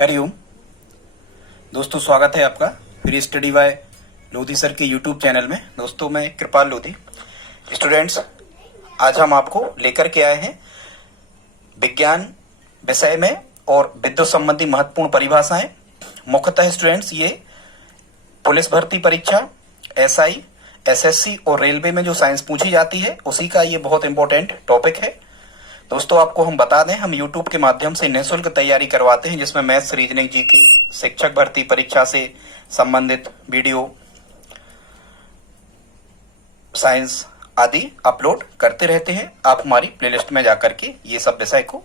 हरिओम दोस्तों, स्वागत है आपका फिर स्टडी बाय लोधी सर के यूट्यूब चैनल में। दोस्तों, मैं कृपाल लोधी। स्टूडेंट्स, आज हम आपको लेकर के आए हैं विज्ञान विषय में और विद्युत संबंधी महत्वपूर्ण परिभाषाएं। मुख्यतः स्टूडेंट्स, ये पुलिस भर्ती परीक्षा, एसआई, एसएससी और रेलवे में जो साइंस पूछी जाती है उसी का ये बहुत इंपॉर्टेंट टॉपिक है। दोस्तों, आपको हम बता दें, हम YouTube के माध्यम से निःशुल्क तैयारी करवाते हैं, जिसमें मैथ्स, रीजनिंग, जीके, शिक्षक भर्ती परीक्षा से संबंधित वीडियो, साइंस आदि अपलोड करते रहते हैं। आप हमारी प्लेलिस्ट में जाकर के ये सब विषय को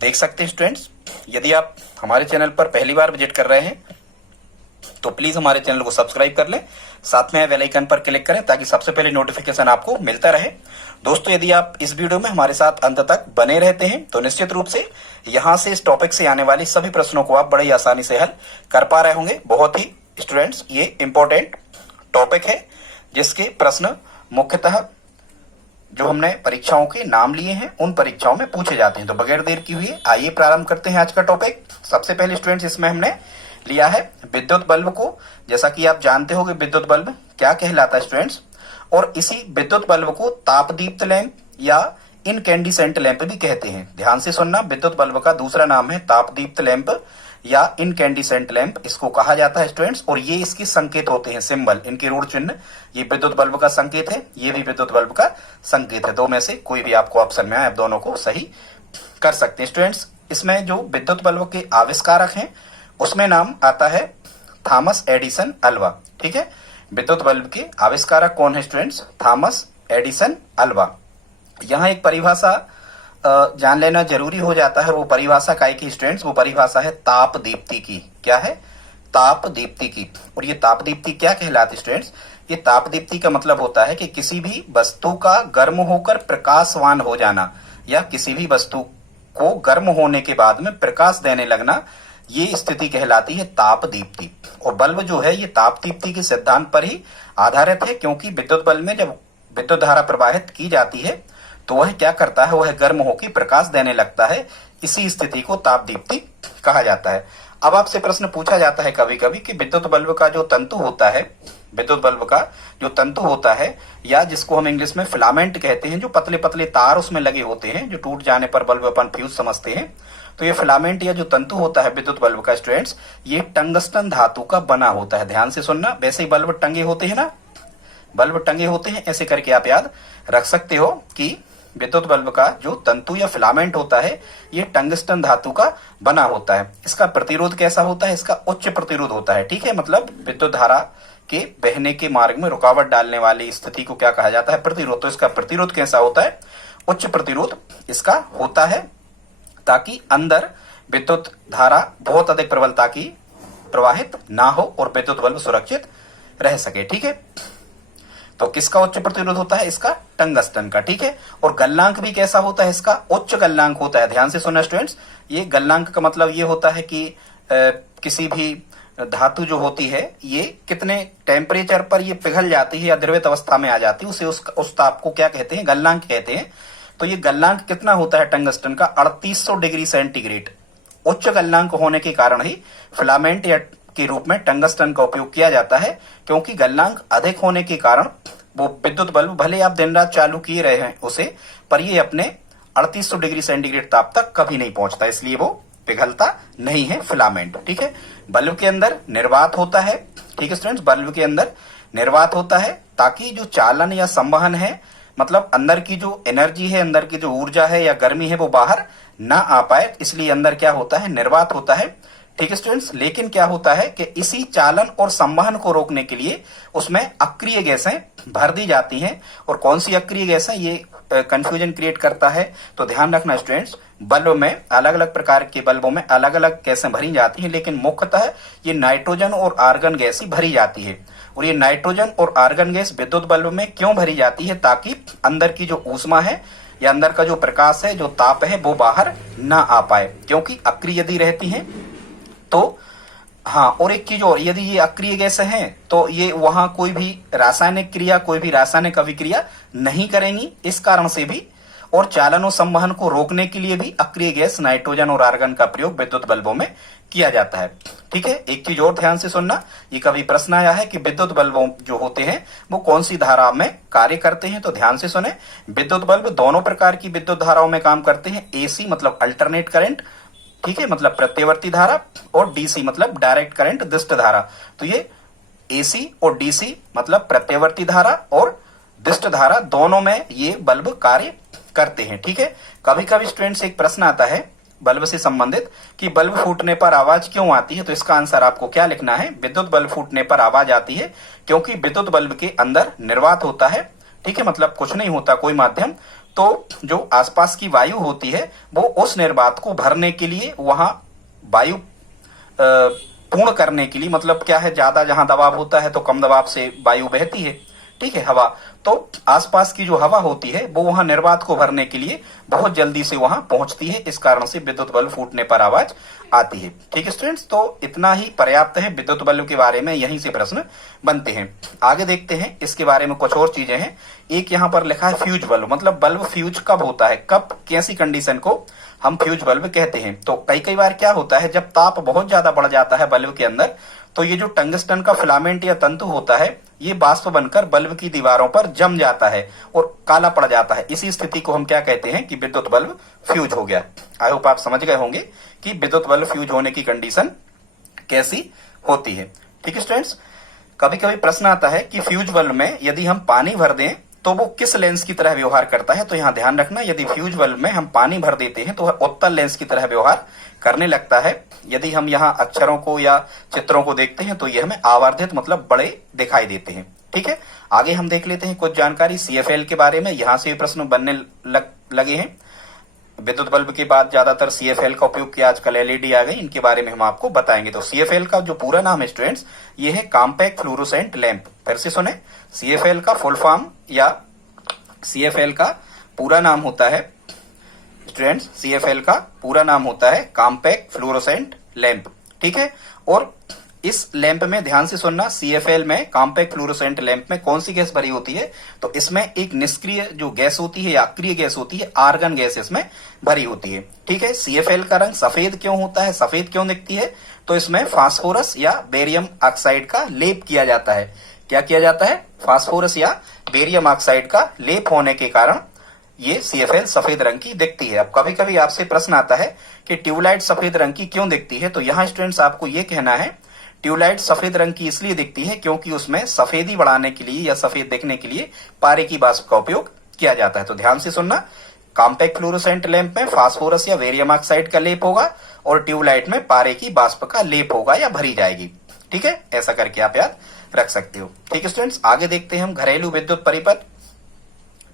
देख सकते हैं। स्टूडेंट्स, यदि आप हमारे चैनल पर पहली बार विजिट कर रहे हैं तो प्लीज हमारे चैनल को सब्सक्राइब कर लें, साथ में बेल आइकन पर क्लिक करें ताकि सबसे पहले नोटिफिकेशन आपको मिलता रहे। दोस्तों, यदि आप इस वीडियो में हमारे साथ अंत तक बने रहते हैं तो निश्चित रूप से यहां से इस टॉपिक से आने वाली सभी प्रश्नों को आप बड़ी आसानी से हल कर पा रहे होंगे। बहुत ही स्टूडेंट्स, ये इंपॉर्टेंट टॉपिक है जिसके प्रश्न मुख्यतः जो हमने परीक्षाओं के नाम लिए हैं उन परीक्षाओं में पूछे जाते हैं। तो बगैर देर की हुई आइए प्रारंभ करते हैं आज का टॉपिक। सबसे पहले स्टूडेंट्स, इसमें हमने लिया है विद्युत बल्ब को। जैसा कि आप जानते हो कि विद्युत बल्ब क्या कहलाता है स्टूडेंट्स, और इसी विद्युत बल्ब को तापदीप्त लैंप या इनकैंडिसेंट लैंप भी कहते हैं। ध्यान से सुनना, विद्युत बल्ब का दूसरा नाम है तापदीप्त लैंप या इनकैंडिसेंट लैंप, इसको कहा जाता है स्टूडेंट्स। और ये इसके संकेत होते हैं, सिंबल, इनके रूढ़ चिन्ह। ये विद्युत बल्ब का संकेत है, ये भी विद्युत बल्ब का संकेत है। दो में से कोई भी आपको ऑप्शन में आए, आप दोनों को सही कर सकते हैं। स्टूडेंट्स, इसमें जो विद्युत बल्ब के आविष्कारक हैं उसमें नाम आता है थॉमस एडिसन अल्वा। ठीक है, विद्युत बल्ब के आविष्कारक कौन है स्टूडेंट्स? Thomas Edison Alva. यहाँ एक परिभाषा जान लेना जरूरी हो जाता है। वो परिभाषा काय की स्टूडेंट्स? वो परिभाषा है ताप दीप्ति की। क्या है? ताप दीप्ति की। और ये ताप दीप्ति क्या कहलाती स्टूडेंट्स? ये ताप दीप्ति का मतलब होता है कि किसी भी वस्तु का गर्म होकर प्रकाशवान हो जाना या किसी भी वस्तु को गर्म होने के बाद में प्रकाश देने लगना, ये स्थिति कहलाती है ताप दीप्ति। और बल्ब जो है ये ताप दीप्ति के सिद्धांत पर ही आधारित है, क्योंकि विद्युत बल्ब में जब विद्युत धारा प्रवाहित की जाती है तो वह क्या करता है, वह गर्म होकर प्रकाश देने लगता है। इसी स्थिति को ताप दीप्ति कहा जाता है। अब आपसे प्रश्न पूछा जाता है कभी कभी कि विद्युत बल्ब का जो तंतु होता है, विद्युत बल्ब का जो तंतु होता है, या जिसको हम इंग्लिश में फिलामेंट कहते हैं, जो पतले पतले तार उसमें लगे होते हैं, जो टूट जाने पर बल्ब अपन फ्यूज समझते हैं, तो ये फिलामेंट या जो तंतु होता है विद्युत बल्ब का स्टूडेंट्स, ये टंगस्टन धातु का बना होता है। ध्यान से सुनना, वैसे ही बल्ब टंगे होते हैं ना, बल्ब टंगे होते हैं, ऐसे करके आप याद रख सकते हो कि विद्युत बल्ब का जो तंतु या फिलामेंट होता है ये टंगस्टन धातु का बना होता है। इसका प्रतिरोध कैसा होता है? इसका उच्च प्रतिरोध होता है। ठीक है, मतलब विद्युत धारा के बहने के मार्ग में रुकावट डालने वाली स्थिति को क्या कहा जाता है? प्रतिरोध। तो इसका प्रतिरोध कैसा होता है? उच्च प्रतिरोध इसका होता है, ताकि अंदर विद्युत धारा बहुत अधिक प्रबलता की प्रवाहित ना हो और विद्युत बल्ब सुरक्षित रह सके। ठीक है, तो किसका उच्च प्रतिरोध होता है? इसका टंगस्टन का। ठीक है, और गलनांक भी कैसा होता है? इसका उच्च गलनांक होता है। ध्यान से सुनना स्टूडेंट्स, ये गलनांक का मतलब ये होता है कि किसी भी धातु जो होती है ये कितने टेम्परेचर पर ये पिघल जाती है या द्रवित अवस्था में आ जाती है, उसे उस ताप को क्या कहते हैं? गलनांक कहते हैं। तो ये गलनांक कितना होता है टंगस्टन का? 3800 डिग्री सेंटीग्रेड। उच्च गलनांक होने के कारण ही फिलामेंट या के रूप में टंगस्टन का उपयोग किया जाता है, क्योंकि गलनांक अधिक होने के कारण वो विद्युत बल्ब भले आप दिन रात चालू किए रहे हैं उसे, पर ये अपने 3800 डिग्री सेंटीग्रेड ताप तक कभी नहीं पहुंचता, इसलिए वो पिघलता नहीं है फिलामेंट। ठीक है, बल्ब के अंदर निर्वात होता है। ठीक है स्टूडेंट्स, बल्ब के अंदर निर्वात होता है ताकि जो चालन या संवहन है, मतलब अंदर की जो एनर्जी है, अंदर की जो ऊर्जा है या गर्मी है, वो बाहर ना आ पाए, इसलिए अंदर क्या होता है? निर्वात होता है। ठीक है स्टूडेंट्स, लेकिन क्या होता है कि इसी चालन और संवहन को रोकने के लिए उसमें अक्रिय गैसें भर दी जाती हैं। और कौन सी अक्रिय गैसें? ये कंफ्यूजन क्रिएट करता है, तो ध्यान रखना स्टूडेंट्स, बल्ब में अलग अलग प्रकार के बल्बों में अलग अलग गैसें भरी जाती हैं, लेकिन मुख्यतः ये नाइट्रोजन और आर्गन गैस ही भरी जाती है। और ये नाइट्रोजन और आर्गन गैस विद्युत बल्ब में क्यों भरी जाती है? ताकि अंदर की जो ऊष्मा है या अंदर का जो प्रकाश है, जो ताप है, वो बाहर ना आ पाए, क्योंकि अक्रिय यदि रहती है तो हाँ। और एक चीज और, यदि ये अक्रिय गैस हैं तो ये वहां कोई भी रासायनिक क्रिया, कोई भी रासायनिक अभिक्रिया नहीं करेंगी, इस कारण से भी और चालन और संवहन को रोकने के लिए भी अक्रिय गैस नाइट्रोजन और आर्गन का प्रयोग विद्युत बल्बों में किया जाता है। ठीक है, एक चीज और ध्यान से सुनना, ये कभी प्रश्न आया है कि विद्युत बल्बों जो होते हैं वो कौन सी धारा में कार्य करते हैं, तो ध्यान से सुने। विद्युत बल्ब दोनों प्रकार की विद्युत धाराओं में काम करते हैं, एसी मतलब अल्टरनेट करंट, ठीक है, मतलब प्रत्यवर्ती धारा, और डीसी मतलब डायरेक्ट करंट दिष्ट धारा। तो ये एसी और डीसी मतलब प्रत्यवर्ती धारा और दिष्ट धारा, दोनों में ये बल्ब कार्य करते हैं। ठीक है, कभी कभी स्टूडेंट्स एक प्रश्न आता है बल्ब से संबंधित कि बल्ब फूटने पर आवाज क्यों आती है, तो इसका आंसर आपको क्या लिखना है, विद्युत बल्ब फूटने पर आवाज आती है क्योंकि विद्युत बल्ब के अंदर निर्वात होता है। ठीक है, मतलब कुछ नहीं होता कोई माध्यम, तो जो आसपास की वायु होती है वो उस निर्वात को भरने के लिए, वहां वायु पूर्ण करने के लिए, मतलब क्या है, ज्यादा जहां दबाव होता है तो कम दबाव से वायु बहती है, ठीक है, हवा, तो आसपास की जो हवा होती है वो वहां निर्वात को भरने के लिए बहुत जल्दी से वहां पहुंचती है, इस कारण से विद्युत बल्ब फूटने पर आवाज आती है। ठीक है स्टूडेंट्स, तो इतना ही पर्याप्त है विद्युत बल्ब के बारे में, यहीं से प्रश्न बनते हैं। आगे देखते हैं इसके बारे में कुछ और चीजें हैं। एक यहाँ पर लिखा है फ्यूज बल्ब, मतलब बल्ब फ्यूज कब होता है, कब कैसी कंडीशन को हम फ्यूज बल्ब कहते हैं। तो कई बार क्या होता है, जब ताप बहुत ज्यादा बढ़ जाता है बल्ब के अंदर, तो ये जो टंगस्टन का फिलामेंट या तंतु होता है ये बाष्प बनकर बल्ब की दीवारों पर जम जाता है और काला पड़ जाता है। इसी स्थिति को हम क्या कहते हैं कि विद्युत बल्ब फ्यूज हो गया। आई होप आप समझ गए होंगे कि विद्युत बल्ब फ्यूज होने की कंडीशन कैसी होती है। ठीक है स्टूडेंट्स, कभी कभी प्रश्न आता है कि फ्यूज बल्ब में यदि हम पानी भर दें तो वो किस लेंस की तरह व्यवहार करता है। तो यहाँ ध्यान रखना, यदि फ्यूज बल्ब में हम पानी भर देते हैं तो वह उत्तल लेंस की तरह व्यवहार करने लगता है। यदि हम यहाँ अक्षरों को या चित्रों को देखते हैं तो ये हमें आवर्धित मतलब बड़े दिखाई देते हैं। ठीक है, आगे हम देख लेते हैं कुछ जानकारी CFL के बारे में। यहाँ से प्रश्न बनने लगे हैं। विद्युत बल्ब के बाद ज्यादातर CFL का उपयोग किया, आजकल LED आ गई, इनके बारे में हम आपको बताएंगे। तो CFL का जो पूरा नाम है स्टूडेंट्स, ये है कॉम्पैक्ट फ्लोरोसेंट लैंप। फिर से सुने, CFL का फुल फॉर्म या CFL का पूरा नाम होता है स्टूडेंट्स, CFL का पूरा नाम होता है कॉम्पैक्ट फ्लोरोसेंट लैंप। ठीक है, और इस लैंप में ध्यान से सुनना, CFL में कॉम्पैक्ट फ्लोरोसेंट लैंप में कौन सी गैस भरी होती है, तो इसमें एक निष्क्रिय जो गैस होती है या अक्रिय गैस होती है, आर्गन गैस इसमें भरी होती है। ठीक है, CFL का रंग सफेद क्यों होता है, सफेद क्यों दिखती है, तो इसमें फास्फोरस या बेरियम ऑक्साइड का लेप किया जाता है। क्या किया जाता है, फास्फोरस या बेरियम ऑक्साइड का लेप होने के कारण ये CFL सफेद रंग की दिखती है। अब कभी कभी आपसे प्रश्न आता है कि ट्यूबलाइट सफेद रंग की क्यों दिखती है, तो यहाँ स्टूडेंट्स आपको ये कहना है ट्यूबलाइट सफेद रंग की इसलिए दिखती है क्योंकि उसमें सफेदी बढ़ाने के लिए या सफेद दिखने के लिए पारे की वाष्प का उपयोग किया जाता है। तो ध्यान से सुनना, कॉम्पैक्ट फ्लोरोसेंट लैंप में फास्फोरस या बेरियम ऑक्साइड का लेप होगा और ट्यूबलाइट में पारे की वाष्प का लेप होगा या भरी जाएगी। ठीक है, ऐसा करके आप याद रख सकते हो। ठीक है स्टूडेंट्स, आगे देखते हैं हम घरेलू विद्युत परिपथ।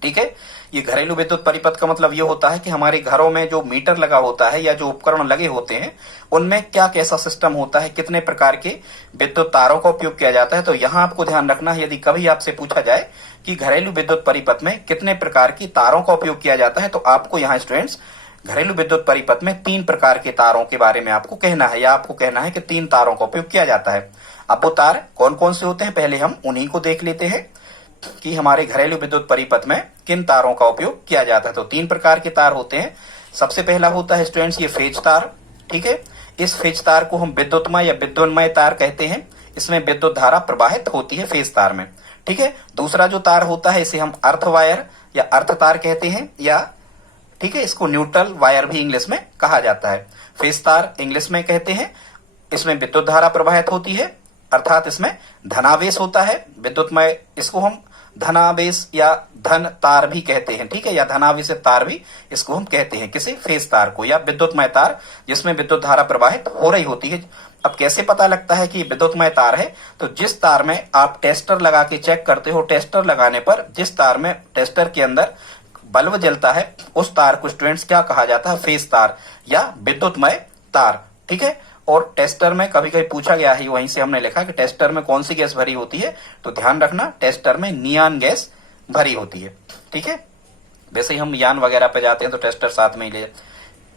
ठीक है, ये घरेलू विद्युत परिपथ का मतलब ये होता है कि हमारे घरों में जो मीटर लगा होता है या जो उपकरण लगे होते हैं उनमें क्या कैसा सिस्टम होता है, कितने प्रकार के विद्युत तारों का उपयोग किया जाता है। तो यहाँ आपको ध्यान रखना है, यदि कभी आपसे पूछा जाए कि घरेलू विद्युत परिपथ में कितने प्रकार की तारों का उपयोग किया जाता है, तो आपको यहाँ स्टूडेंट्स घरेलू विद्युत परिपथ में 3 प्रकार के तारों के बारे में आपको कहना है, या आपको कहना है कि 3 तारों का उपयोग किया जाता है। अब वो तार कौन कौन से होते हैं, पहले हम उन्हीं को देख लेते हैं कि हमारे घरेलू विद्युत परिपथ में किन तारों का उपयोग किया जाता है। तो 3 प्रकार के तार होते हैं। सबसे पहला होता है स्टूडेंट्स ये फेज तार। ठीक है, इस फेज तार को हम विद्युतमय या विद्युन्मय तार कहते हैं। इसमें विद्युत धारा प्रवाहित होती है फेज तार में। ठीक है, दूसरा जो तार होता है इसे हम अर्थ वायर या अर्थ तार कहते हैं, या ठीक है इसको न्यूट्रल वायर भी इंग्लिश में कहा जाता है। फेज तार इंग्लिश में कहते हैं, इसमें विद्युत धारा प्रवाहित होती है, अर्थात इसमें धनावेश होता है। विद्युतमय इसको हम धनावेश या धन तार भी कहते हैं। ठीक है, या धनावेशित तार भी इसको हम कहते हैं, किसे, फेज तार को, या विद्युतमय तार जिसमें विद्युत धारा प्रवाहित हो रही होती है। अब कैसे पता लगता है कि विद्युतमय तार है, तो जिस तार में आप टेस्टर लगा के चेक करते हो, टेस्टर लगाने पर जिस तार में टेस्टर के अंदर बल्ब जलता है उस तार को स्टूडेंट्स क्या कहा जाता है, फेज तार या विद्युतमय तार। ठीक है, और टेस्टर में कभी कभी पूछा गया है, वहीं से हमने लिखा कि टेस्टर में कौन सी गैस भरी होती है, तो ध्यान रखना टेस्टर में नियान गैस भरी होती है। ठीक है, वैसे ही हम यान वगैरह पे जाते हैं तो टेस्टर साथ में ही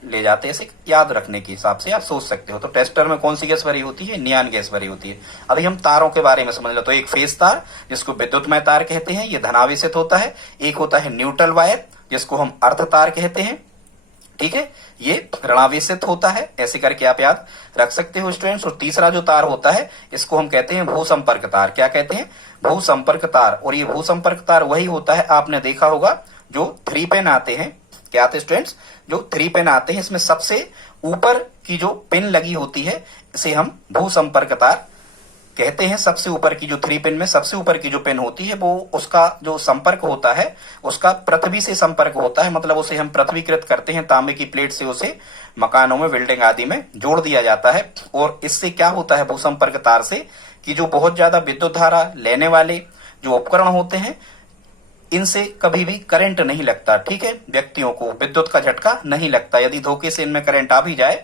ले जाते हैं, इसे याद रखने के हिसाब से आप सोच सकते हो। तो टेस्टर में कौन सी गैस भरी होती है, नियान गैस भरी होती है। अभी हम तारों के बारे में समझ लो। तो एक फेज तार जिसको विद्युतमय तार कहते हैं, ये धनावेशित होता है। एक होता है न्यूट्रल वायर जिसको हम अर्ध तार कहते हैं। ठीक है, ये ऋणावेशित होता है, ऐसे करके आप याद रख सकते हो स्टूडेंट्स। और तीसरा जो तार होता है इसको हम कहते हैं भू संपर्क तार। क्या कहते हैं? भू संपर्क तार। और ये भू संपर्क तार वही होता है, आपने देखा होगा जो 3 पिन आते हैं। क्या आते हैं स्टूडेंट्स? जो 3 पिन आते हैं, इसमें सबसे ऊपर की जो पिन लगी होती है इसे हम भू संपर्क तार कहते हैं। सबसे ऊपर की जो 3 पिन में सबसे ऊपर की जो पिन होती है वो उसका जो संपर्क होता है उसका पृथ्वी से संपर्क होता है, मतलब उसे हम पृथ्वीकृत करते हैं, तांबे की प्लेट से उसे मकानों में, बिल्डिंग आदि में जोड़ दिया जाता है। और इससे क्या होता है भू संपर्क तार से, कि जो बहुत ज्यादा विद्युत धारा लेने वाले जो उपकरण होते हैं इनसे कभी भी करंट नहीं लगता। ठीक है, व्यक्तियों को विद्युत का झटका नहीं लगता। यदि धोखे से इनमें करंट आ भी जाए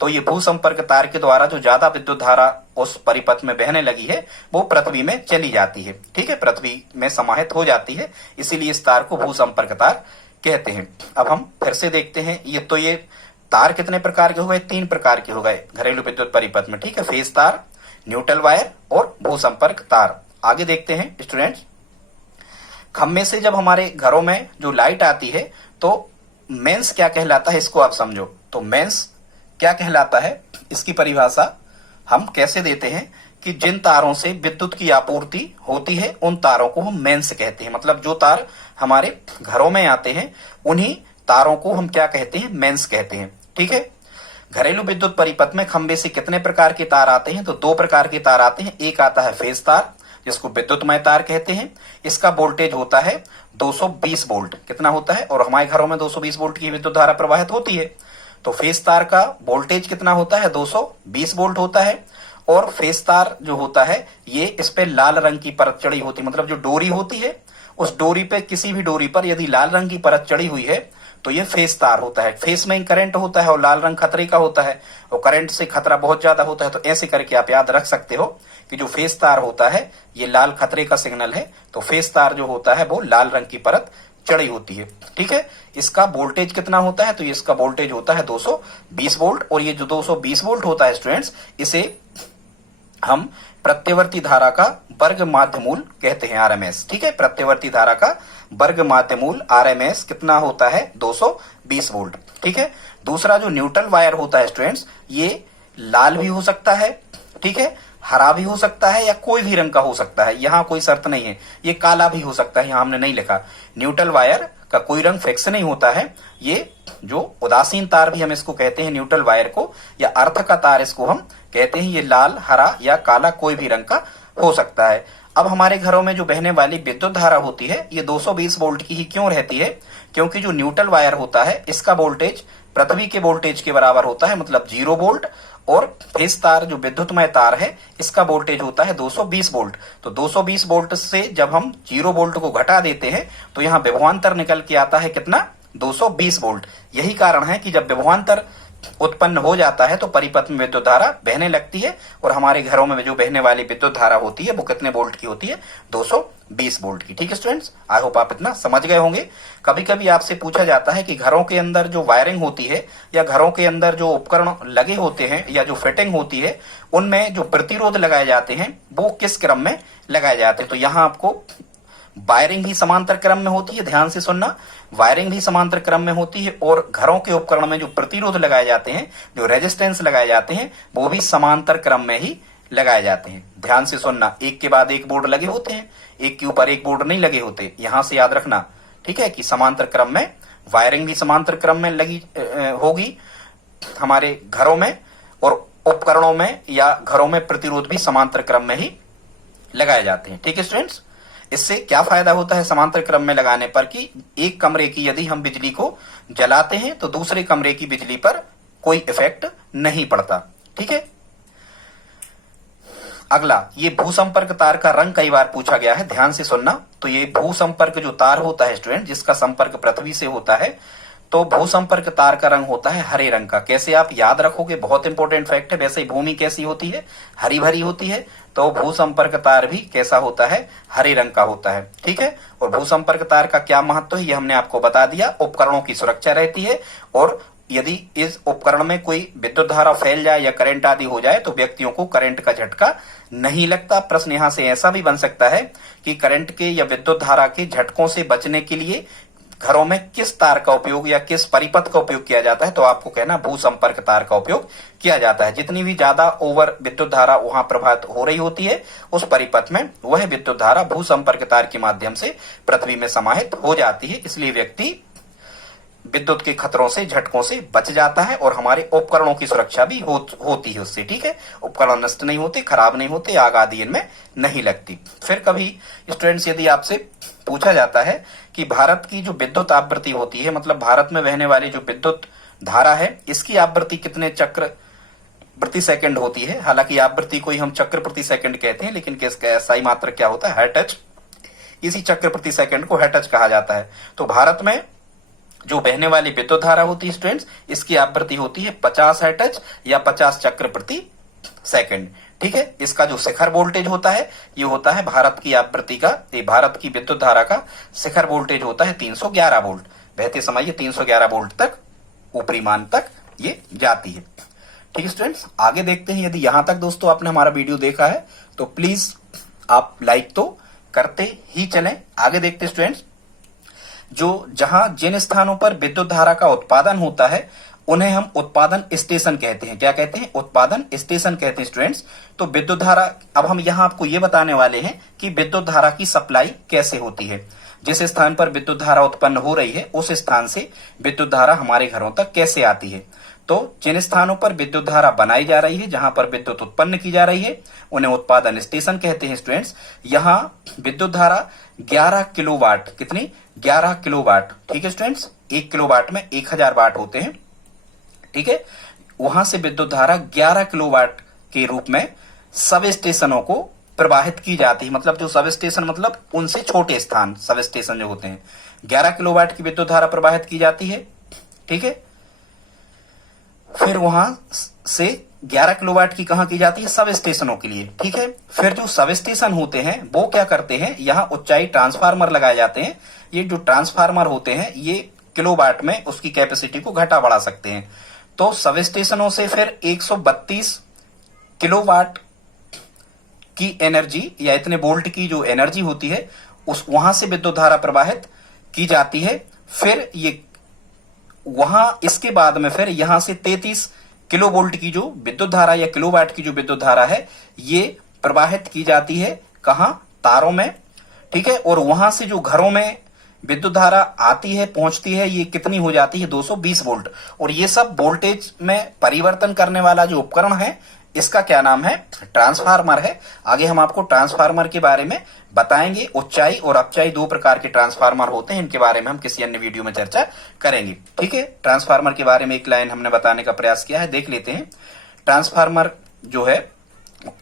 तो ये भू संपर्क तार के द्वारा जो ज्यादा विद्युत धारा उस परिपथ में बहने लगी है वो पृथ्वी में चली जाती है। ठीक है, पृथ्वी में समाहित हो जाती है, इसीलिए इस तार को भू संपर्क तार कहते हैं। अब हम फिर से देखते हैं, ये तार कितने प्रकार के हो गए? 3 प्रकार के हो गए घरेलू विद्युत परिपथ में। ठीक है, फेज तार, न्यूट्रल वायर और भू संपर्क तार। आगे देखते हैं स्टूडेंट्स, खंभे से जब हमारे घरों में जो लाइट आती है तो मेंस क्या कहलाता है, इसको आप समझो। तो मेंस क्या कहलाता है, इसकी परिभाषा हम कैसे देते हैं कि जिन तारों से विद्युत की आपूर्ति होती है उन तारों को हम मेंस कहते हैं। मतलब जो तार हमारे घरों में आते हैं उन्हीं तारों को हम क्या कहते हैं? मेंस कहते हैं। ठीक है, घरेलू विद्युत परिपथ में खंभे से कितने प्रकार के तार आते हैं? तो 2 प्रकार के तार आते हैं। एक आता है फेज तार, जिसको विद्युतमय तार कहते हैं। इसका वोल्टेज होता है 220 वोल्ट। कितना होता है? और हमारे घरों में 220 वोल्ट की विद्युत धारा प्रवाहित होती है। तो फेज तार का वोल्टेज कितना होता है? 220 वोल्ट होता है। और फेज तार जो होता है ये इस पे लाल रंग की परत चढ़ी होती है, मतलब जो डोरी होती है उस डोरी पे, किसी भी डोरी पर यदि लाल रंग की परत चढ़ी हुई है तो ये फेज तार होता है। फेज में करंट होता है और लाल रंग खतरे का होता है, और करंट से खतरा बहुत ज्यादा होता है। तो ऐसे करके आप याद रख सकते हो कि जो फेज तार होता है ये लाल खतरे का सिग्नल है, तो फेज तार जो होता है वो लाल रंग की परत चढ़ी होती है। ठीक है, इसका वोल्टेज कितना होता है? तो इसका वोल्टेज होता है 220 वोल्ट। और ये जो 220 वोल्ट होता है स्टूडेंट्स, इसे हम प्रत्यवर्ती धारा का वर्ग माध्य मूल कहते हैं, आरएमएस। ठीक है, प्रत्यवर्ती धारा का वर्ग माध्य मूल आरएमएस कितना होता है? 220 वोल्ट। ठीक है, दूसरा जो न्यूट्रल वायर होता है स्टूडेंट्स, ये लाल भी हो सकता है, ठीक है, हरा भी हो सकता है, या कोई भी रंग का हो सकता है, यहाँ कोई शर्त नहीं है। ये काला भी हो सकता है, यहाँ हमने नहीं लिखा। न्यूट्रल वायर का कोई रंग फिक्स नहीं होता है। ये जो उदासीन तार भी हम इसको कहते हैं न्यूट्रल वायर को, या अर्थ का तार इसको हम कहते हैं। ये लाल, हरा या काला कोई भी रंग का हो सकता है। अब हमारे घरों में जो बहने वाली विद्युत धारा होती है ये 220 वोल्ट की ही क्यों रहती है? क्योंकि जो न्यूट्रल वायर होता है इसका वोल्टेज पृथ्वी के वोल्टेज के बराबर होता है, मतलब 0 वोल्ट। और फेज तार जो विद्युतमय तार है इसका वोल्टेज होता है 220 वोल्ट। तो 220 वोल्ट से जब हम 0 वोल्ट को घटा देते हैं तो यहाँ विभवांतर निकल के आता है कितना? 220 वोल्ट। यही कारण है कि जब विभवांतर उत्पन्न हो जाता है तो परिपथ में विद्युत धारा बहने लगती है, और हमारे घरों में जो बहने वाली विद्युत धारा होती है वो कितने वोल्ट की होती है? 220 वोल्ट की। ठीक है स्टूडेंट्स, आई होप आप इतना समझ गए होंगे। कभी कभी आपसे पूछा जाता है कि घरों के अंदर जो वायरिंग होती है या घरों के अंदर जो उपकरण लगे होते हैं या जो फिटिंग होती है उनमें जो प्रतिरोध लगाए जाते हैं वो किस क्रम में लगाए जाते हैं? तो यहाँ आपको वायरिंग भी समांतर क्रम में होती है, ध्यान से सुनना, वायरिंग भी समांतर क्रम में होती है। और घरों के उपकरण में जो प्रतिरोध लगाए जाते हैं, जो रेजिस्टेंस लगाए जाते हैं, वो भी समांतर क्रम में ही लगाए जाते हैं। ध्यान से सुनना, एक के बाद एक बोर्ड लगे होते हैं, एक के ऊपर एक बोर्ड नहीं लगे होते, यहां से याद रखना। ठीक है, कि समांतर क्रम में वायरिंग भी समांतर क्रम में लगी होगी हमारे घरों में, और उपकरणों में या घरों में प्रतिरोध भी समांतर क्रम में ही लगाए जाते हैं। ठीक है स्टूडेंट्स, इससे क्या फायदा होता है समांतर क्रम में लगाने पर कि एक कमरे की यदि हम बिजली को जलाते हैं तो दूसरे कमरे की बिजली पर कोई इफेक्ट नहीं पड़ता। ठीक है, अगला, ये भू संपर्क तार का रंग कई बार पूछा गया है, ध्यान से सुनना। तो ये भू संपर्क जो तार होता है स्टूडेंट, जिसका संपर्क पृथ्वी से होता है, तो भू संपर्क तार का रंग होता है हरे रंग का। कैसे आप याद रखोगे? बहुत इंपॉर्टेंट फैक्ट है। वैसे भूमि कैसी होती है? हरी भरी होती है। तो भू संपर्क तार भी कैसा होता है? हरे रंग का होता है। ठीक है, और भू संपर्क तार का क्या महत्व है ये हमने आपको बता दिया। उपकरणों की सुरक्षा रहती है, और यदि इस उपकरण में कोई विद्युत धारा फैल जाए या करंट आदि हो जाए तो व्यक्तियों को करंट का झटका नहीं लगता। प्रश्न यहां से ऐसा भी बन सकता है कि करंट के या विद्युत धारा के झटकों से बचने के लिए घरों में किस तार का उपयोग या किस परिपथ का उपयोग किया जाता है, तो आपको कहना भू संपर्क तार का उपयोग किया जाता है। जितनी भी ज्यादा ओवर विद्युत धारा वहां प्रभावित हो रही होती है उस परिपथ में, वह विद्युत धारा भू संपर्क तार के माध्यम से पृथ्वी में समाहित हो जाती है। इसलिए व्यक्ति विद्युत के खतरों से, झटकों से बच जाता है और हमारे उपकरणों की सुरक्षा भी होती है उससे। ठीक है, उपकरण नष्ट नहीं होते, खराब नहीं होते, आग आदि इनमें नहीं लगती। फिर कभी स्टूडेंट्स यदि आपसे पूछा जाता है कि भारत की जो विद्युत आवृत्ति होती है, मतलब भारत में बहने वाली जो विद्युत धारा है, इसकी आवृत्ति कितने चक्र प्रति सेकंड होती है। हालांकि आवृत्ति को ही हम चक्र प्रति सेकंड कहते हैं, लेकिन इसका सही मात्रक क्या होता है, हर्ट्ज। इसी चक्र प्रति सेकंड को हर्ट्ज कहा जाता है। तो भारत में जो बहने वाली विद्युत धारा होती है स्टूडेंट्स, इसकी आवृत्ति होती है 50 हर्ट्ज या 50 चक्र प्रति सेकंड। ठीक है, इसका जो शिखर वोल्टेज होता है ये होता है भारत की आवृत्ति का, भारत की विद्युत धारा का शिखर वोल्टेज होता है 311 वोल्ट। बहते समय ये 311 वोल्ट तक, ऊपरी मान तक ये जाती है। ठीक है स्टूडेंट्स, आगे देखते हैं। यदि यहां तक दोस्तों आपने हमारा वीडियो देखा है तो प्लीज आप लाइक तो करते ही चलें। आगे देखते हैं स्टूडेंट्स, जहां जिन स्थानों पर विद्युत धारा का उत्पादन होता है उन्हें हम उत्पादन स्टेशन कहते हैं। क्या कहते हैं, उत्पादन स्टेशन कहते हैं स्टूडेंट्स। तो विद्युत धारा, अब हम यहां आपको ये बताने वाले हैं कि विद्युत धारा की सप्लाई कैसे होती है। जिस स्थान पर विद्युत धारा उत्पन्न हो रही है उस स्थान से विद्युत धारा हमारे घरों तक कैसे आती है। तो जिन स्थानों पर विद्युत धारा बनाई जा रही है, जहां पर विद्युत उत्पन्न की जा रही है, उन्हें उत्पादन स्टेशन कहते हैं स्टूडेंट्स। यहां विद्युत धारा 11 किलोवाट, कितनी, 11 किलोवाट। ठीक है स्टूडेंट्स, 1 किलोवाट में 1000 वाट होते हैं। ठीक है, वहां से विद्युत धारा 11 किलोवाट के रूप में सब स्टेशनों को प्रवाहित की जाती है। मतलब जो सब स्टेशन, मतलब उनसे छोटे स्थान, सब स्टेशन जो होते हैं, 11 किलोवाट की विद्युत धारा प्रवाहित की जाती है। ठीक है, फिर वहां से 11 किलोवाट की कहां की जाती है, सब स्टेशनों के लिए। ठीक है, फिर जो सब स्टेशन होते हैं वो क्या करते हैं, यहां ऊंचाई ट्रांसफार्मर लगाए जाते हैं। ये जो ट्रांसफार्मर होते हैं ये किलोवाट में उसकी कैपेसिटी को घटा बढ़ा सकते हैं। तो सब स्टेशनों से फिर 132 किलोवाट की एनर्जी या इतने वोल्ट की जो एनर्जी होती है उस वहां से विद्युत धारा प्रवाहित की जाती है। फिर ये वहां इसके बाद में फिर यहां से 33 किलो वोल्ट की जो विद्युत धारा या किलोवाट की जो विद्युत धारा है ये प्रवाहित की जाती है, कहां, तारों में। ठीक है, और वहां से जो घरों में विद्युत धारा आती है, पहुंचती है, ये कितनी हो जाती है, 220 वोल्ट। और ये सब वोल्टेज में परिवर्तन करने वाला जो उपकरण है इसका क्या नाम है, ट्रांसफार्मर है। आगे हम आपको ट्रांसफार्मर के बारे में बताएंगे। उच्चाई और अपचाई 2 प्रकार के ट्रांसफार्मर होते हैं, इनके बारे में हम किसी अन्य वीडियो में चर्चा करेंगे। ठीक है, ट्रांसफार्मर के बारे में एक लाइन हमने बताने का प्रयास किया है, देख लेते हैं। ट्रांसफार्मर जो है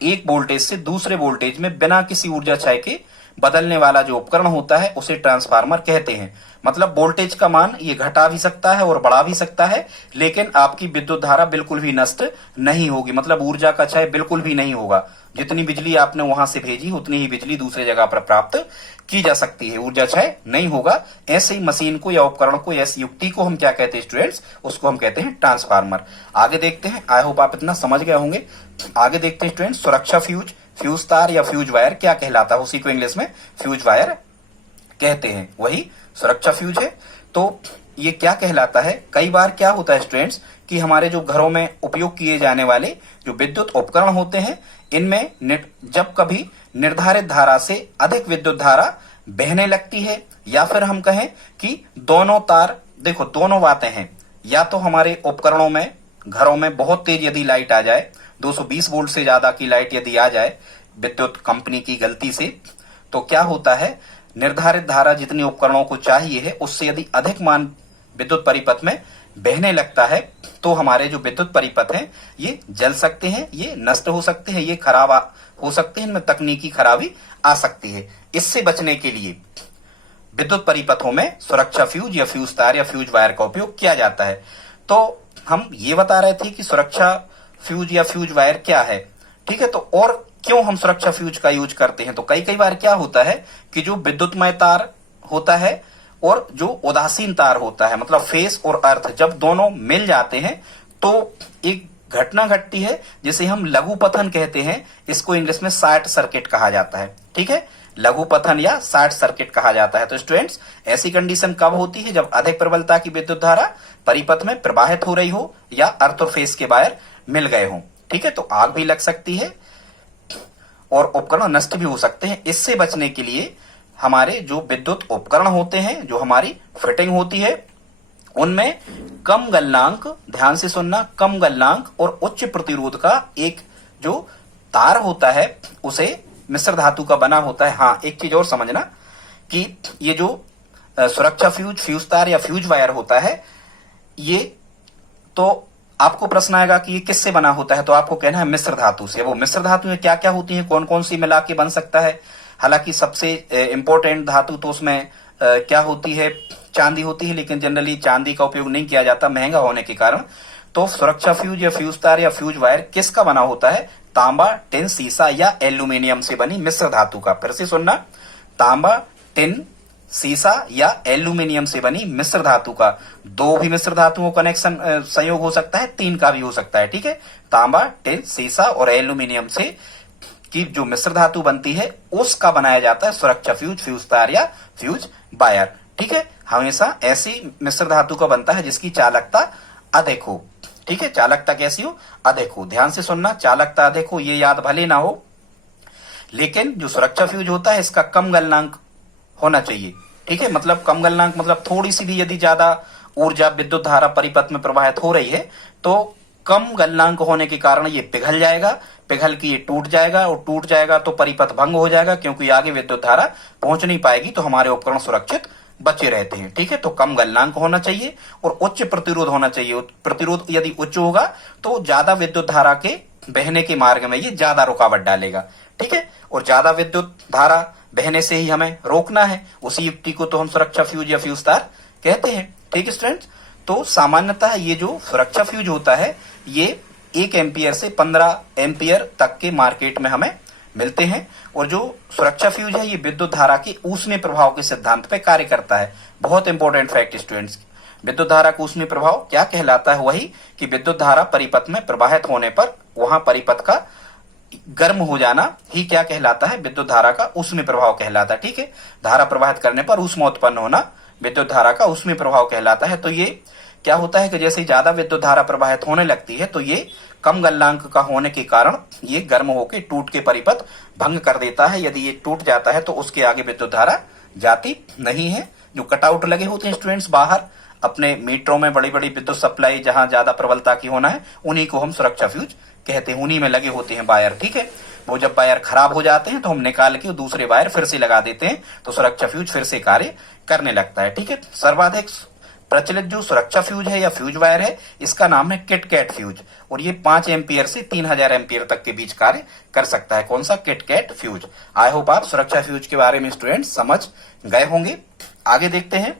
एक वोल्टेज से दूसरे वोल्टेज में बिना किसी ऊर्जा क्षय के बदलने वाला जो उपकरण होता है उसे ट्रांसफार्मर कहते हैं। मतलब वोल्टेज का मान ये घटा भी सकता है और बढ़ा भी सकता है, लेकिन आपकी विद्युत धारा बिल्कुल भी नष्ट नहीं होगी। मतलब ऊर्जा का क्षय बिल्कुल भी नहीं होगा। जितनी बिजली आपने वहां से भेजी उतनी ही बिजली दूसरे जगह पर प्राप्त की जा सकती है, ऊर्जा क्षय नहीं होगा। ऐसे ही मशीन को या उपकरण को, ऐसी युक्ति को हम क्या कहते हैं स्टूडेंट्स, उसको हम कहते हैं ट्रांसफार्मर। आगे देखते हैं, आई होप आप इतना समझ गए होंगे। आगे देखते हैं स्टूडेंट्स, सुरक्षा फ्यूज, फ्यूज तार या फ्यूज वायर क्या कहलाता है, उसी को इंग्लिश में फ्यूज वायर कहते हैं, वही सुरक्षा फ्यूज है। तो ये क्या कहलाता है, कई बार क्या होता है स्टूडेंट्स कि हमारे जो घरों में उपयोग किए जाने वाले जो विद्युत उपकरण होते हैं इनमें जब कभी निर्धारित धारा से अधिक विद्युत धारा बहने लगती है, या फिर हम कहें कि दोनों तार, देखो दोनों बातें हैं, या तो हमारे उपकरणों में, घरों में बहुत तेज यदि लाइट आ जाए, 220 वोल्ट से ज्यादा की लाइट यदि आ जाए विद्युत कंपनी की गलती से, तो क्या होता है, निर्धारित धारा जितनी उपकरणों को चाहिए है उससे यदि अधिक मान विद्युत परिपथ में बहने लगता है तो हमारे जो विद्युत परिपथ हैं ये जल सकते हैं, ये नष्ट हो सकते हैं, ये खराब हो सकते हैं, इनमें तकनीकी खराबी आ सकती है। इससे बचने के लिए विद्युत परिपथों में सुरक्षा फ्यूज या फ्यूज तार या फ्यूज वायर का उपयोग किया जाता है। तो हम ये बता रहे थे कि सुरक्षा फ्यूज या फ्यूज वायर क्या है। ठीक है, तो और क्यों हम सुरक्षा फ्यूज का यूज करते हैं, तो कई बार क्या होता है कि जो विद्युतमय तार होता है और जो उदासीन तार होता है, मतलब फेस और अर्थ, जब दोनों मिल जाते हैं तो एक घटना घटती है जिसे हम लघु पतन कहते हैं। इसको इंग्लिश में शॉर्ट सर्किट कहा जाता है। ठीक है, लघु पतन या शॉर्ट सर्किट कहा जाता है। तो स्टूडेंट्स, ऐसी कंडीशन कब होती है? जब अधिक प्रबलता की विद्युत धारा परिपथ में प्रवाहित हो रही हो या अर्थ और फेस के वायर मिल गए हों। ठीक है, तो आग भी लग सकती है और उपकरण नष्ट भी हो सकते हैं। इससे बचने के लिए हमारे जो विद्युत उपकरण होते हैं, जो हमारी फिटिंग होती है, उनमें कम गलनांक, ध्यान से सुनना, कम गलनांक और उच्च प्रतिरोध का एक जो तार होता है उसे मिश्र धातु का बना होता है। हाँ, एक चीज और समझना कि ये जो सुरक्षा फ्यूज, फ्यूज तार या फ्यूज वायर होता है, ये तो आपको प्रश्न आएगा कि ये किससे बना होता है, तो आपको कहना है मिश्र धातु से। वो मिश्र धातु क्या क्या होती है, कौन कौन सी मिला के बन सकता है? हालांकि सबसे इंपॉर्टेंट धातु तो उसमें क्या होती है, चांदी होती है, लेकिन जनरली चांदी का उपयोग नहीं किया जाता महंगा होने के कारण। तो सुरक्षा फ्यूज या फ्यूज तार या फ्यूज वायर किसका बना होता है? तांबा, टिन, सीसा या एल्यूमिनियम से बनी मिश्र धातु का। फिर से सुनना, तांबा, टिन, सीसा या एल्यूमिनियम से बनी मिश्र धातु का। दो भी मिश्र धातुओं का कनेक्शन संयोग हो सकता है, तीन का भी हो सकता है। ठीक है, तांबा, टिन, सीसा और एल्यूमिनियम से की जो मिश्र धातु बनती है उसका बनाया जाता है सुरक्षा फ्यूज, फ्यूज तार या फ्यूज वायर। ठीक है, हमेशा ऐसी मिश्र धातु का बनता है जिसकी चालकता अधिक हो। ठीक है, चालकता कैसी हो? अधिक हो। ध्यान से सुनना, चालकता अधिक हो, ये याद भले ना हो, लेकिन जो सुरक्षा फ्यूज होता है इसका कम गलनांक होना चाहिए। ठीक है, मतलब कम गलनांक मतलब थोड़ी सी भी यदि ज्यादा ऊर्जा विद्युत धारा परिपथ में प्रवाहित हो रही है तो कम गलनांक होने के कारण ये पिघल जाएगा, पिघल के ये टूट जाएगा और टूट जाएगा तो परिपथ भंग हो जाएगा, क्योंकि आगे विद्युत धारा पहुंच नहीं पाएगी, तो हमारे उपकरण सुरक्षित बचे रहते हैं। ठीक है, तो कम गलनांक होना चाहिए और उच्च प्रतिरोध होना चाहिए। प्रतिरोध यदि उच्च होगा तो ज्यादा विद्युत धारा के बहने के मार्ग में ये ज्यादा रुकावट डालेगा। ठीक है, और ज्यादा विद्युत धारा बहने से ही हमें रोकना है, उसी युक्ति को तो हम सुरक्षा फ्यूज या फ्यूज तार कहते हैं। ठीक है स्टूडेंट्स, तो सामान्यतः ये जो सुरक्षा फ्यूज होता है ये 1 एम्पियर से 15 एम्पियर तक के मार्केट में हमें मिलते हैं, और जो सुरक्षा फ्यूज है ये विद्युत धारा के ऊष्मीय प्रभाव के सिद्धांत पे कार्य करता है। बहुत इंपॉर्टेंट फैक्ट स्टूडेंट्स, विद्युत धारा का ऊष्मीय प्रभाव क्या कहलाता है? वही कि विद्युत धारा परिपथ में प्रवाहित होने पर वहां परिपथ का गर्म हो जाना ही क्या कहलाता है? विद्युत धारा का ऊष्मीय प्रभाव कहलाता है। ठीक है, धारा प्रवाहित करने पर ऊष्मा उत्पन्न होना विद्युत धारा का ऊष्मीय प्रभाव कहलाता है। तो ये क्या होता है कि जैसे ज्यादा विद्युत धारा प्रवाहित होने लगती है तो ये कम गलनांक का होने के कारण ये गर्म होकर टूट के परिपथ भंग कर देता है। यदि ये टूट जाता है तो उसके आगे विद्युत धारा जाती नहीं है। जो कटआउट लगे होते हैं स्टूडेंट्स बाहर अपने मीटरों में, बड़ी बड़ी विद्युत सप्लाई जहां ज्यादा प्रबलता की होना है, उन्हीं को हम सुरक्षा फ्यूज कहते हैं। उन्हीं में लगे होते हैं वायर। ठीक है, वो जब वायर खराब हो जाते हैं तो हम निकाल के दूसरे वायर फिर से लगा देते हैं, तो सुरक्षा फ्यूज फिर से कार्य करने लगता है। ठीक है, सर्वाधिक प्रचलित जो सुरक्षा फ्यूज है या फ्यूज वायर है इसका नाम है किटकैट फ्यूज, और ये 5 एम्पियर से 3000 एम्पियर तक के बीच कार्य कर सकता है। कौन सा? KitKat fuse. आई होप आप सुरक्षा फ्यूज के बारे में स्टूडेंट्स समझ गए होंगे। आगे देखते हैं,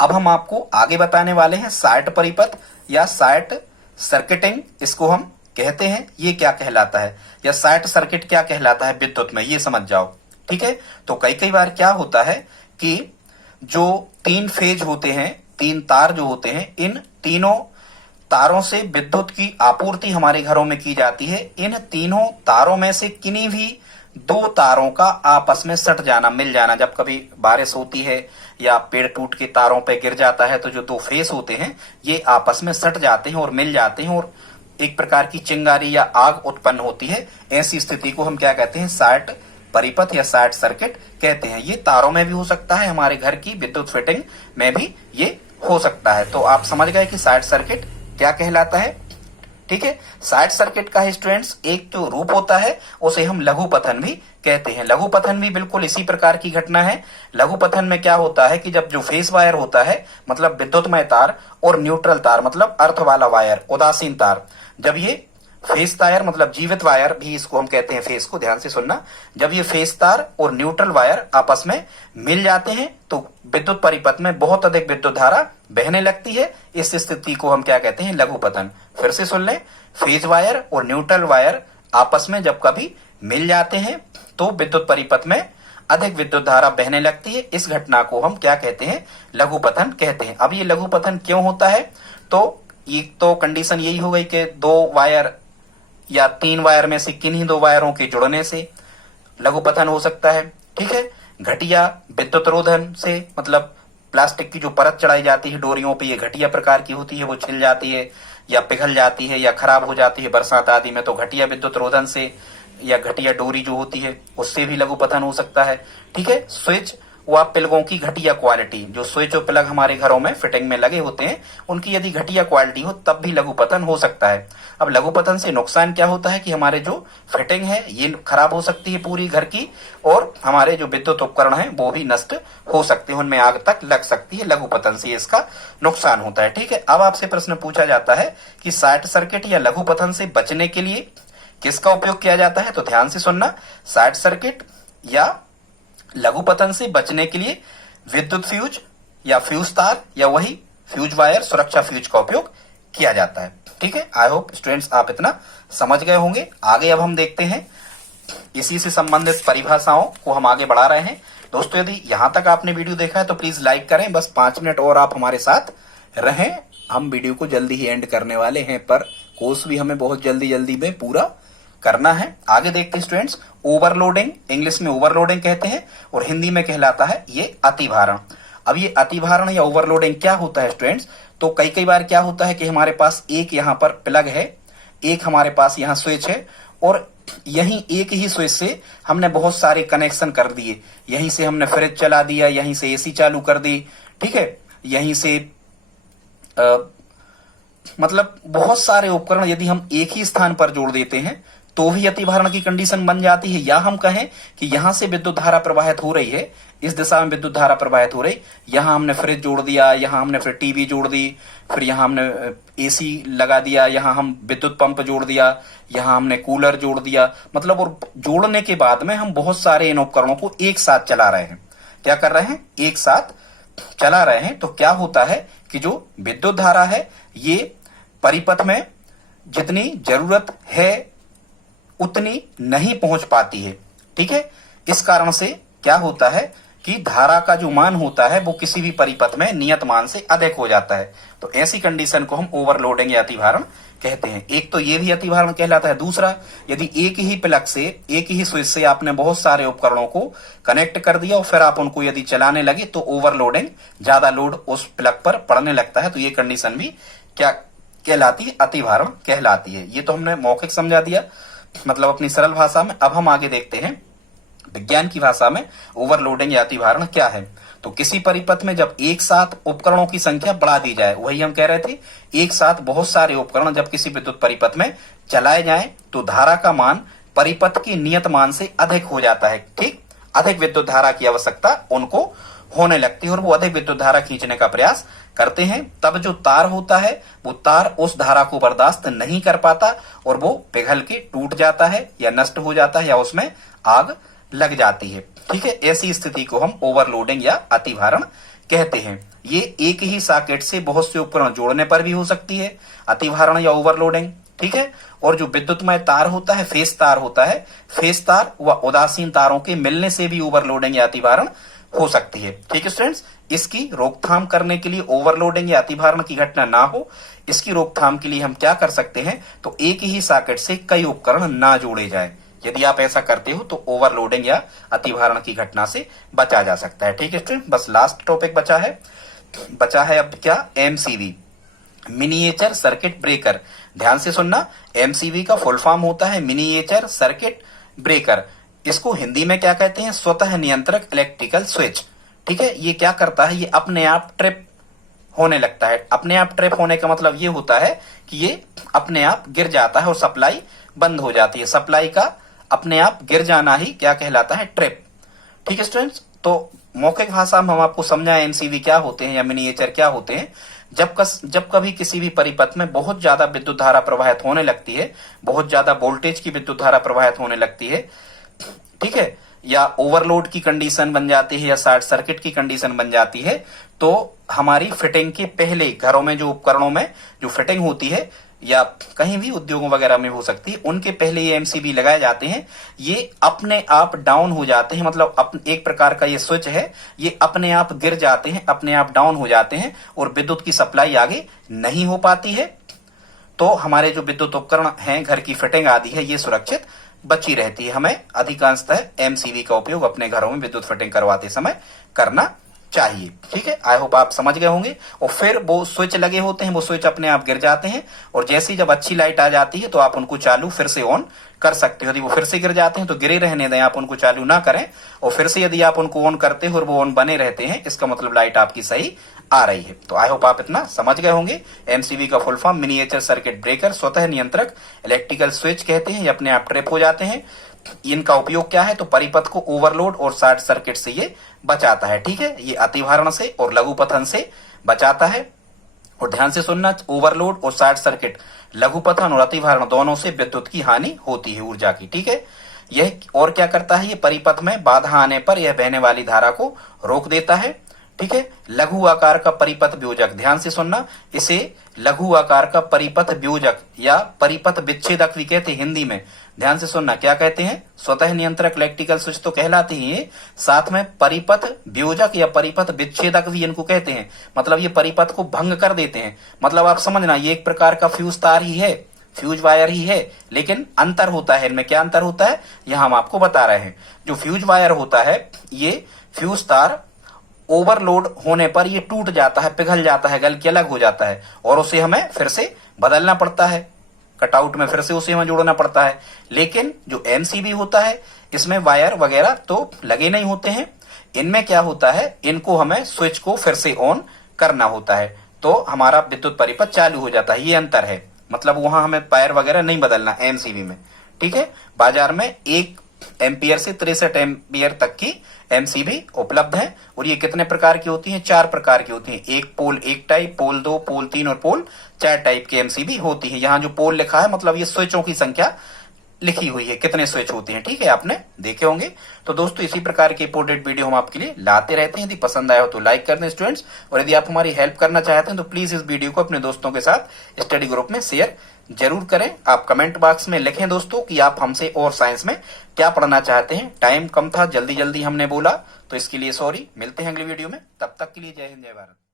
अब हम आपको आगे बताने वाले हैं शॉर्ट परिपथ या शॉर्ट सर्किटिंग, इसको हम कहते हैं। ये क्या कहलाता है या शॉर्ट सर्किट क्या कहलाता है विद्युत में, ये समझ जाओ। ठीक है, तो कई बार क्या होता है कि जो 3 फेज होते हैं, 3 तार जो होते हैं, इन तीनों तारों से विद्युत की आपूर्ति हमारे घरों में की जाती है। इन तीनों तारों में से किन्हीं भी 2 तारों का आपस में सट जाना, मिल जाना, जब कभी बारिश होती है या पेड़ टूट के तारों पे गिर जाता है तो जो 2 फेस होते हैं ये आपस में सट जाते हैं और मिल जाते हैं और एक प्रकार की चिंगारी या आग उत्पन्न होती है। ऐसी स्थिति को हम क्या कहते हैं? शॉर्ट परिपथ या शॉर्ट सर्किट कहते हैं। ये तारों में भी हो सकता है, हमारे घर की विद्युत फिटिंग में भी ये हो सकता है। तो आप समझ गए कि शॉर्ट सर्किट क्या कहलाता है। ठीक है, शॉर्ट सर्किट का स्टूडेंट्स एक जो रूप होता है उसे हम लघु पतन भी कहते हैं। लघु पतन भी बिल्कुल इसी प्रकार की घटना है। लघु पतन में क्या होता है कि जब जो फेस वायर होता है मतलब विद्युतमय तार और न्यूट्रल तार मतलब अर्थ वाला वायर, उदासीन तार, जब ये फेस तार मतलब जीवित वायर भी इसको हम कहते हैं, फेस को ध्यान से सुनना, जब ये फेस तार और न्यूट्रल वायर आपस में मिल जाते हैं तो विद्युत परिपथ में बहुत अधिक विद्युत धारा बहने लगती है। इस स्थिति को हम क्या कहते हैं? लघु पतन। फिर से सुन लें, फेज वायर और न्यूट्रल वायर आपस में जब कभी मिल जाते हैं तो विद्युत परिपथ में अधिक विद्युत धारा बहने लगती है। इस घटना को हम क्या कहते हैं? लघु पतन कहते हैं। अब ये लघु पतन क्यों होता है? तो एक तो कंडीशन यही हो गई कि 2 वायर या 3 वायर में से किन्हीं 2 वायरों के जुड़ने से लघुपतन हो सकता है। ठीक है, घटिया विद्युत रोधन से मतलब प्लास्टिक की जो परत चढ़ाई जाती है डोरियों पे, ये घटिया प्रकार की होती है, वो छिल जाती है या पिघल जाती है या खराब हो जाती है बरसात आदि में, तो घटिया विद्युत रोधन से या घटिया डोरी जो होती है उससे भी लघुपतन हो सकता है। ठीक है, स्विच व प्लगों की घटिया क्वालिटी, जो स्विच और प्लग हमारे घरों में फिटिंग में लगे होते हैं उनकी यदि घटिया क्वालिटी हो तब भी लघुपतन हो सकता है। अब लघुपतन से नुकसान क्या होता है कि हमारे जो फिटिंग है ये खराब हो सकती है पूरी घर की, और हमारे जो विद्युत उपकरण है वो भी नष्ट हो सकते हैं, उनमें आग तक लग सकती है। लघुपतन से इसका नुकसान होता है। ठीक है, अब आपसे प्रश्न पूछा जाता है कि शॉर्ट सर्किट या लघुपतन से बचने के लिए किसका उपयोग किया जाता है, तो ध्यान से सुनना। शॉर्ट सर्किट या लघुपतन से बचने के लिए विद्युत फ्यूज या फ्यूज तार या वही फ्यूज वायर सुरक्षा फ्यूज का उपयोग किया जाता है। ठीक है, आई होप स्टूडेंट्स आप इतना समझ गए होंगे। आगे अब हम देखते हैं इसी से संबंधित परिभाषाओं को हम आगे बढ़ा रहे हैं। दोस्तों यदि यहां तक आपने वीडियो देखा है तो प्लीज लाइक करें, बस 5 मिनट और आप हमारे साथ रहें। हम वीडियो को जल्दी ही एंड करने वाले हैं, पर कोर्स भी हमें बहुत जल्दी में पूरा करना है। आगे देखते हैं स्टूडेंट्स, ओवरलोडिंग, इंग्लिश में ओवरलोडिंग कहते हैं और हिंदी में कहलाता है ये अतिभारण। अब ये अतिभारण या ओवरलोडिंग क्या होता है स्टूडेंट्स, तो कई बार क्या होता है कि हमारे पास एक यहाँ पर प्लग है, एक हमारे पास यहाँ स्विच है, और यहीं एक ही स्विच से हमने बहुत सारे कनेक्शन कर दिए। यहीं से हमने फ्रिज चला दिया, यहीं से एसी चालू कर दी। ठीक है, यहीं से मतलब बहुत सारे उपकरण यदि हम एक ही स्थान पर जोड़ देते हैं तो भी अतिभारण की कंडीशन बन जाती है। या हम कहें कि यहां से विद्युत धारा प्रवाहित हो रही है, इस दिशा में विद्युत धारा प्रवाहित हो रही, यहां हमने फ्रिज जोड़ दिया, यहां हमने फिर टीवी जोड़ दी, फिर यहां हमने एसी लगा दिया, यहां हम विद्युत पंप जोड़ दिया, यहां हमने कूलर जोड़ दिया, मतलब और जोड़ने के बाद में हम बहुत सारे इन उपकरणों को एक साथ चला रहे हैं। क्या कर रहे हैं, एक साथ चला रहे हैं। तो क्या होता है कि जो विद्युत धारा है ये परिपथ में जितनी जरूरत है उतनी नहीं पहुंच पाती है। ठीक है, इस कारण से क्या होता है कि धारा का जो मान होता है वो किसी भी परिपथ में नियत मान से अधिक हो जाता है। तो ऐसी कंडीशन को हम ओवरलोडिंग या अतिभारण कहते हैं। एक तो ये भी अतिभारण कहलाता है। दूसरा, यदि एक ही प्लग से, एक ही स्विच से आपने बहुत सारे उपकरणों को कनेक्ट कर दिया और फिर आप उनको यदि चलाने लगे तो ओवरलोडिंग, ज्यादा लोड उस प्लग पर पड़ने लगता है, तो ये कंडीशन भी क्या कहलाती है, अतिभारण कहलाती है। ये तो हमने मौखिक समझा दिया, मतलब अपनी सरल भाषा में। अब हम आगे देखते हैं विज्ञान की भाषा में ओवरलोडिंग या अतिभारण क्या है। तो किसी परिपथ में जब एक साथ उपकरणों की संख्या बढ़ा दी जाए, वही हम कह रहे थे, एक साथ बहुत सारे उपकरण जब किसी विद्युत परिपथ में चलाए जाएं तो धारा का मान परिपथ के नियत मान से अधिक हो जाता है। ठीक, अधिक विद्युत धारा की आवश्यकता उनको होने लगती है और वो अधिक विद्युत धारा खींचने का प्रयास करते हैं। तब जो तार होता है वो तार उस धारा को बर्दाश्त नहीं कर पाता और वो पिघल के टूट जाता है या नष्ट हो जाता है या उसमें आग लग जाती है। ठीक है, ऐसी स्थिति को हम ओवरलोडिंग या अतिभारण कहते हैं। ये एक ही सॉकेट से बहुत से उपकरण जोड़ने पर भी हो सकती है अतिभारण या ओवरलोडिंग। ठीक है, और जो विद्युतमय तार होता है, फेस तार होता है, फेस तार व उदासीन तारों के मिलने से भी ओवरलोडिंग या अतिभारण हो सकती है। ठीक है स्टूडेंट्स, इसकी रोकथाम करने के लिए, ओवरलोडिंग या अतिभारण की घटना ना हो, इसकी रोकथाम के लिए हम क्या कर सकते हैं, तो एक ही सॉकेट से कई उपकरण ना जोड़े जाए। यदि आप ऐसा करते हो तो ओवरलोडिंग या अतिभारण की घटना से बचा जा सकता है। ठीक है स्टूडेंट, बस लास्ट टॉपिक बचा है अब क्या, एमसीबी, मिनिएचर सर्किट ब्रेकर। ध्यान से सुनना, एमसीबी का फुल फॉर्म होता है मिनिएचर सर्किट ब्रेकर। इसको हिंदी में क्या कहते हैं, स्वतः नियंत्रक इलेक्ट्रिकल स्विच। ठीक है, ये क्या करता है, ये अपने आप ट्रिप होने लगता है। अपने आप ट्रिप होने का मतलब ये होता है कि ये अपने आप गिर जाता है और सप्लाई बंद हो जाती है। सप्लाई का अपने आप गिर जाना ही क्या कहलाता है, ट्रिप। ठीक है स्टूडेंट्स, तो मौखिक भाषा में हम आपको समझाएं एमसीबी क्या होते हैं या मिनिएचर क्या होते हैं। जब कभी किसी भी परिपथ में बहुत ज्यादा विद्युत धारा प्रवाहित होने लगती है, बहुत ज्यादा वोल्टेज की विद्युत धारा प्रवाहित होने लगती है, ठीक है, या ओवरलोड की कंडीशन बन जाती है या शॉर्ट सर्किट की कंडीशन बन जाती है, तो हमारी फिटिंग के पहले घरों में जो उपकरणों में जो फिटिंग होती है या कहीं भी उद्योगों वगैरह में हो सकती है, उनके पहले ये एमसीबी लगाए जाते हैं। ये अपने आप डाउन हो जाते हैं, मतलब एक प्रकार का ये स्विच है, ये अपने आप गिर जाते हैं, अपने आप डाउन हो जाते हैं और विद्युत की सप्लाई आगे नहीं हो पाती है। तो हमारे जो विद्युत उपकरण हैं, घर की फिटिंग आदि है, ये सुरक्षित बची रहती है। हमें अधिकांशतः एमसीबी का उपयोग अपने घरों में विद्युत फिटिंग करवाते समय करना चाहिए। ठीक है, आई होप आप समझ गए होंगे। और फिर वो स्विच लगे होते हैं, वो स्विच अपने आप गिर जाते हैं और जैसे ही जब अच्छी लाइट आ जाती है तो आप उनको चालू फिर से ऑन कर सकते हो। यदि वो फिर से गिर जाते हैं तो गिरे रहने दें, आप उनको चालू ना करें। और फिर से यदि आप उनको ऑन करते हो और वो ऑन बने रहते हैं, इसका मतलब लाइट आपकी सही आ रही है। तो आई होप आप इतना समझ गए होंगे। एमसीबी का full form miniature circuit breaker, स्वतः नियंत्रक इलेक्ट्रिकल स्विच कहते हैं। ये अपने आप ट्रिप हो जाते हैं। इनका उपयोग क्या है, तो परिपथ को ओवरलोड और शॉर्ट सर्किट से ये बचाता है। ठीक है, ये अतिभारण से और लघु पतन से बचाता है। और ध्यान से सुनना, ओवरलोड और शॉर्ट सर्किट, लघु पतन और अतिभारण दोनों से विद्युत की हानि होती है, ऊर्जा की। ठीक है, यह और क्या करता है, ये परिपथ में बाधा आने पर यह बहने वाली धारा को रोक देता है। ठीक है, लघु आकार का परिपथ वियोजक, ध्यान से सुनना, इसे लघु आकार का परिपथ वियोजक या परिपथ विच्छेदक भी कहते हैं हिंदी में। ध्यान से सुनना, क्या कहते हैं, स्वतः नियंत्रक इलेक्ट्रिकल स्विच तो कहलाते हैं, साथ में परिपथ वियोजक या परिपथ विच्छेदक भी इनको कहते हैं। मतलब ये परिपथ को भंग कर देते हैं। मतलब आप समझना, ये एक प्रकार का फ्यूज तार ही है, फ्यूज वायर ही है, लेकिन अंतर होता है इनमें। क्या अंतर होता है, यह हम आपको बता रहे हैं। जो फ्यूज वायर होता है, ये फ्यूज तार ओवरलोड होने पर ये टूट जाता है, पिघल जाता है, गल के अलग हो जाता है और उसे हमें फिर से बदलना पड़ता है, कटआउट में फिर से उसे हमें जोड़ना पड़ता है। लेकिन जो एमसीबी होता है, इसमें वायर वगैरह तो लगे नहीं होते हैं। इनमें क्या होता है, इनको हमें स्विच को फिर से ऑन करना होता है तो हमारा विद्युत परिपथ चालू हो जाता है। ये अंतर है, मतलब वहां हमें वायर वगैरह नहीं बदलना एमसीबी में। ठीक है, बाजार में 1 एम्पियर से 63 एम्पियर तक की एमसीबी उपलब्ध है। और ये कितने प्रकार की होती हैं, 4 प्रकार की होती हैं। एक पोल 1 टाइप, पोल 2, पोल 3 और पोल 4 टाइप की एमसीबी होती है। यहाँ जो पोल लिखा है, मतलब ये स्विचों की संख्या लिखी हुई है, कितने स्विच होते हैं। ठीक है, आपने देखे होंगे। तो दोस्तों, इसी प्रकार के इंपोर्टेंट वीडियो हम आपके लिए लाते रहते हैं। यदि पसंद आया हो तो लाइक कर दें स्टूडेंट्स, और यदि आप हमारी हेल्प करना चाहते हैं तो प्लीज इस वीडियो को अपने दोस्तों के साथ स्टडी ग्रुप में शेयर जरूर करें। आप कमेंट बॉक्स में लिखें दोस्तों कि आप हमसे और साइंस में क्या पढ़ना चाहते हैं। टाइम कम था, जल्दी जल्दी हमने बोला, तो इसके लिए सॉरी। मिलते हैं अगली वीडियो में, तब तक के लिए जय हिंद जय भारत।